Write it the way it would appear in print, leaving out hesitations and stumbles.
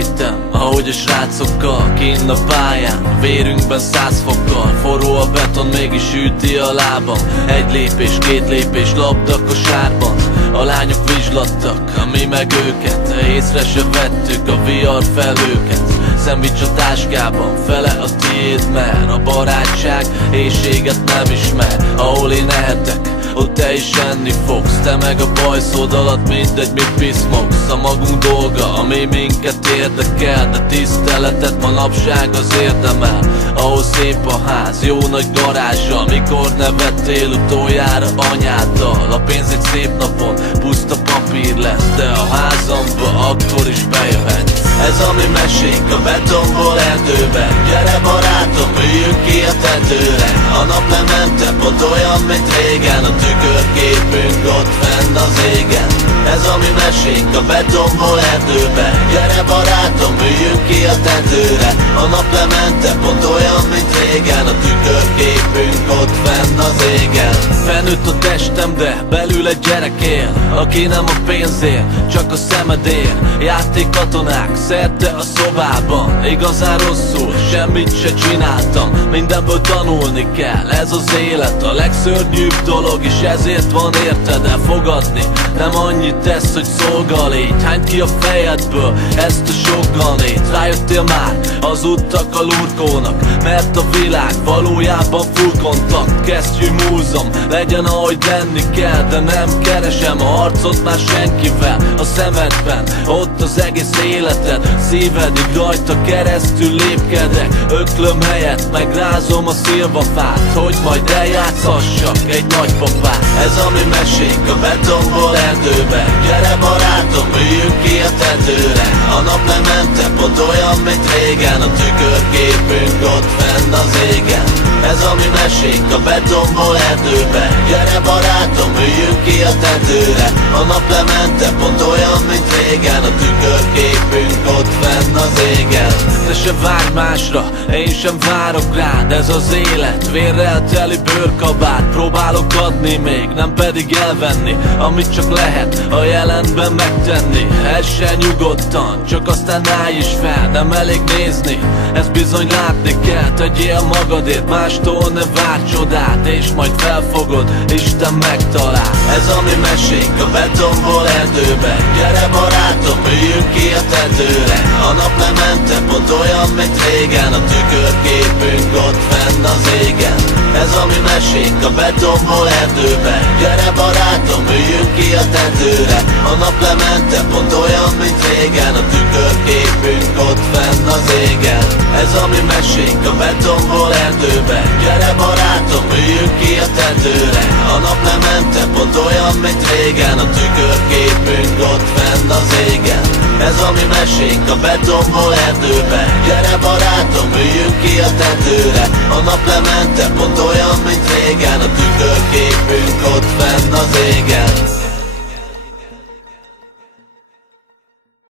sejtem, ahogy a srácokkal kinn a pályán, vérünkben 100 fokkal forró a beton, mégis üti a lábam. Egy lépés, két lépés, labda kosárban. A lányok vizslattak, mi meg őket észre se vettük a VR felőket. Szendvics a táskában, fele a tiéd, mert a barátság éjséget nem ismer. Ahol én ehetek, ott te is enni fogsz, te meg a bajszód alatt mindegy mit piszmogsz. A magunk dolga, ami minket érdekel, de tiszteletet manapság az érdemel. Ahol szép a ház, jó nagy garázsa, mikor nevettél utoljára anyáddal. A pénz egy szép napon puszta papír lesz, de a házamba akkor is bejöhet. Ez a mi mesénk a betonból erdőbe. Gyere barátom, üljünk ki a tetőre. A naplemente pont olyan, mint régen, a tükörképünk ott fenn az égen. Ez a mi mesénk a betonból erdőbe. Gyere barátom, üljünk ki a tetőre. A naplemente pont olyan, mint régen, a tükörképünk ott fenn az égen. Fennőtt a testem, de belül egy gyerek él, aki nem a pénzért, csak a szemedért. Játékkatonák szerte a szobában, igazán rosszul, semmit se csináltam. Mindenből tanulni kell, ez az élet a legszörnyűbb dolog, és ezért van érted elfogadni. Nem annyit tesz, hogy szolgalégy, hányd ki a fejedből ezt a sok ganét. Rájöttél már, az uttak a lurkónak, mert a világ valójában full kontakt. Kesztyű múzeum, legyen ahogy lenni kell, de nem keresem a harcot már senkivel. A szemedben, ott az egész életed, szívedig rajta keresztül lépkedek. Öklöm helyett, megrázom a szilvafát, hogy majd eljátszhassak egy nagypapát. Ez a mi mesénk a betonból erdőbe. Gyere barátom, üljünk ki a tetőre. A naplemente pont olyan, mint régen, a tükörképünk ott fenn az égen. Ez a mi mesénk a betonból erdőbe. Gyere barátom, üljünk ki a tetőre. A naplemente pont olyan, mint régen, a tükörképünk ott fenn az égen. Te se várj másra, én sem várok rád, ez az élet, vérrel teli bőrkabát. Próbálok adni még, nem pedig elvenni, amit csak lehet a jelenben megtenni. Essen nyugodtan, csak aztán állj is fel, nem elég nézni, ezt bizony látni kell. Tegyél magadért, mástól ne várj csodát, és majd felfogod, Isten megtalál. Ez a mi mesénk a betonból erdőbe. Gyere barátom, üljünk ki a tetőre. A naplemente pont olyan, mint régen, a tükörképünk ott fenn az égen. Ez a mi mesénk a betonból erdőbe. Gyere barátom, üljünk ki a tetőre. A naplemente pont olyan, mint régen, a tükörképünk ott fenn az égen. Ez a mi mesénk a betonból erdőbe. Gyere barátom, üljünk ki a tetőre. A naplemente pont olyan, mint régen, a tükörképünk ott fenn az égen. Ez a mi mesénk a betonból erdőbe. Gyere barátom, üljünk ki a tetőre. A naplemente